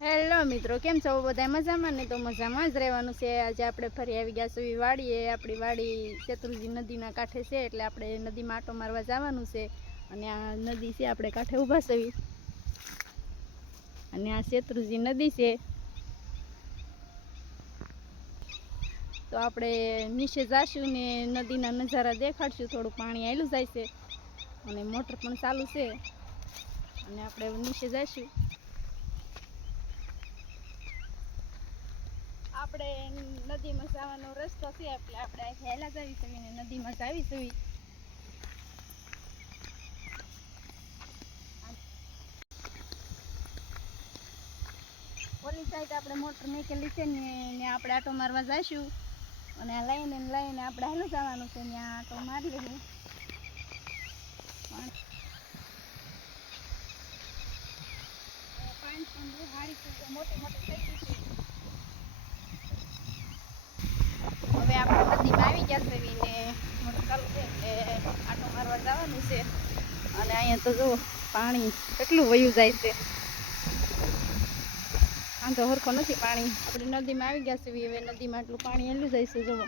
Hello મિત્રો, કેમ છો? બધા મજામાં ને? તો મજામાં જ રહેવાનું છે. આજે આપણે ફરી આવી ગયા છીએ વાડીએ. આપણી વાડી શેત્રુંજી નદીના કાંઠે છે, એટલે આપણે નદીમાં આંટો મારવા જવાનું છે. અને આ નદી છે, આપણે કાંઠે ઊભા છીએ અને આ શેત્રુંજી નદી છે. તો આપણે નીચે જાશું ને નદીના નજારા દેખાડશું. થોડું પાણી આવેલું જાય છે અને મોટર પણ ચાલુ છે અને આપણે નીચે જઈશું. આપણે નદીમાં જવાનો રસ્તો છે, એટલે આપણે હેલા જવી છીએ ને નદીમાં જવી છીએ. ઓલી સાઈડ આપણે મોટર નીકળેલી છે ને આપણે આટો મારવા જઈશું. અને આ લઈને આપણે હેલું જવાનું છે, ત્યાં આટો મારી લઈશું. પાણી પણ સારી છે, મોટી મોટી થઈ ગઈ છે. હવે આપણે નદીમાં આવી ગયા છે ને મોટર ચાલુ છે, એટલે આટો મારવા જવાનું છે. અને અહીંયા તો જો પાણી કેટલું વયું જાય છે. આમ તો હરખો નથી પાણી. આપણે નદીમાં આવી ગયા છે. હવે નદીમાં એટલું પાણી હેલું જાય છે. જુઓ,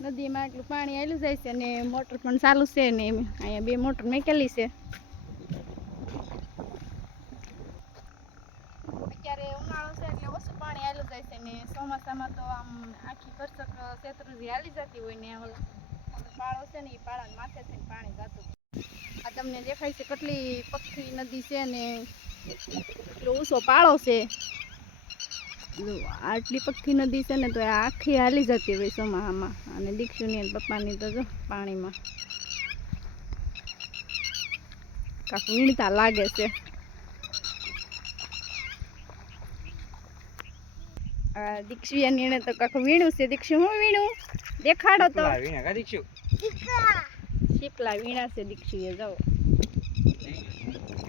નદીમાં એટલું પાણી હેલું જાય છે અને મોટર પણ ચાલુ છે ને અહીંયા બે મોટર મેકેલી છે. અત્યારે ઉનાળો છે એટલે ઓછું પાણી હેલું જાય છે ને ચોમાસામાં તો આમ આખી કરચક શેત્રુંજી હાલી જતી હોય ને પાળો છે ને એ પાળાને માથે થઈને પાણી જતું. આ તમને દેખાય છે કેટલી પક્કી નદી છે ને એટલો ઊંચો પાળો છે. આટલી પક્કી નદી છે ને તો આખી હાલી જતી હોય ચોમાસામાં. અને દીક્ષુની પપ્પાની તો જો પાણીમાં કાંક વીણતા લાગે છે. દીક્ષુ એને તો કાંક વીણું છે. દીક્ષુ હું વીણું દેખાડો તો. શીપલા વીણા છે દીક્ષુએ. જાઓ,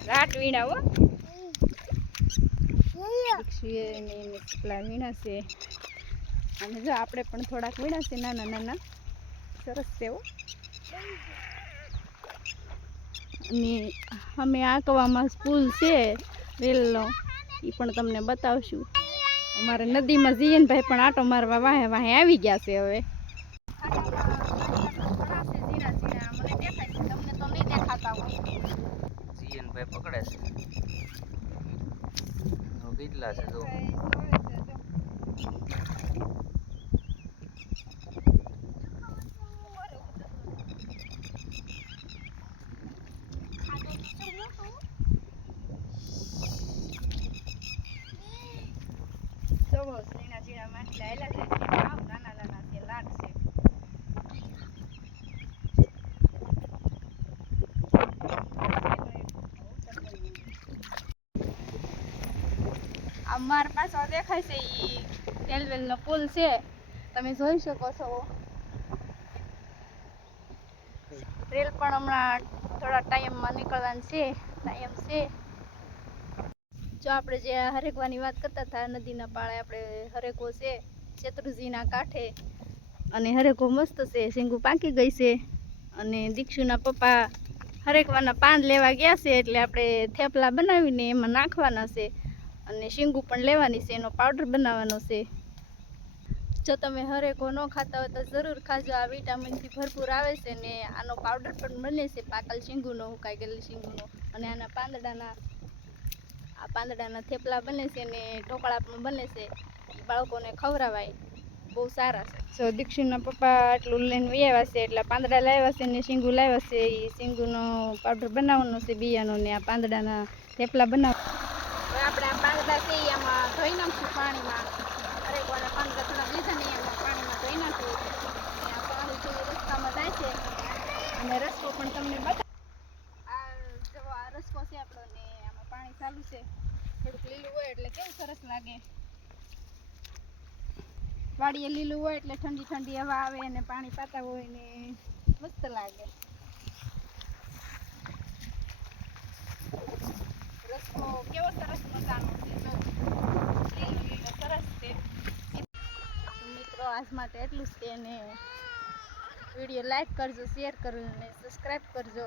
રાટ વીણા હો. દીક્ષુએ શીપલા વીણા છે. અને જો આપણે પણ થોડાક વીણા છે, નાના નાના, સરસ છે હો. અને અમે આંકવામાં પુલ છે રેલનો, એ પણ તમને બતાવશું. અમારે નદીમાં જીયનભાઈ પણ આંટો મારવા વાહે વાહે આવી ગયા છે. હવે તમને તો નહીં દેખાતા હોય. જીયનભાઈ પકડે છે. કેટલા છે જો. ઝીણા ઝીણા માછલા હેલા જાય છે. નાના નાના છે, લાટ છે. આ માર પાછળ દેખાય છે એ રેલવેનો પુલ છે, તમે જોઈ શકો છો. રેલ પણ હમણાં થોડા ટાઈમમાં નીકળવાની છે. ટાઈમ છે. જો આપણે જે હરેકવાની વાત કરતા હતા, નદીના પાળે આપણે હરેકો છે શેત્રુંજીના કાંઠે. અને હરેકો મસ્ત છે. શીંગું પાકી ગઈ છે. અને દીક્ષુના પપ્પા હરેકવાના પાન લેવા ગયા છે, એટલે આપણે થેપલા બનાવીને એમાં નાખવાના છે. અને શીંગું પણ લેવાની છે, એનો પાવડર બનાવવાનો છે. જો તમે હરેકો ન ખાતા હોય તો જરૂર ખાજો. આ વિટામિનથી ભરપૂર આવે છે ને આનો પાવડર પણ બને છે, પાકલ શીંગુનો, હુકાઈ ગયેલી શીંગુનો. અને આના પાંદડાના થેપલા બને છે ને ઢોકળા પણ બને છે. બાળકોને ખવડાવાય, બહુ સારા છે. જો દીક્ષુના પપ્પા આટલું લઈને વ્યાવ્યા છે, એટલે પાંદડા લાવ્યા છે ને શીંગું લાવ્યા છે. એ શીંગુનો પાવડર બનાવવાનો છે, બીયાનો, ને આ પાંદડાના થેપલા બનાવવા. હવે આપણે આ પાંદડા છે એમાં ધોઈ નાખશું પાણીમાં. હરેકવાના પાંદડા થોડા લીધા ને એમાં પાણીમાં ધોઈ નાખવું. આ પાણી થોડું રસ્તામાં જાય છે અને રસ્તો પણ તમને બતાવ. આ રસ્તો છે આપણો ને આમાં પાણી ચાલુ છે. થોડુંક લીલું હોય એટલે કેવું સરસ લાગે. વાડીએ લીલું હોય એટલે ઠંડી ઠંડી હવા આવે અને પાણી પાતા હોય ને મસ્ત લાગે. રસ્તો કેવો સરસ મજાનો છે. લીલો લીલો સરસ છે. મિત્રો, આજ માટે એટલું જ છે. ને વિડીયો લાઈક કરજો, શેર કરજો અને સબસ્ક્રાઈબ કરજો.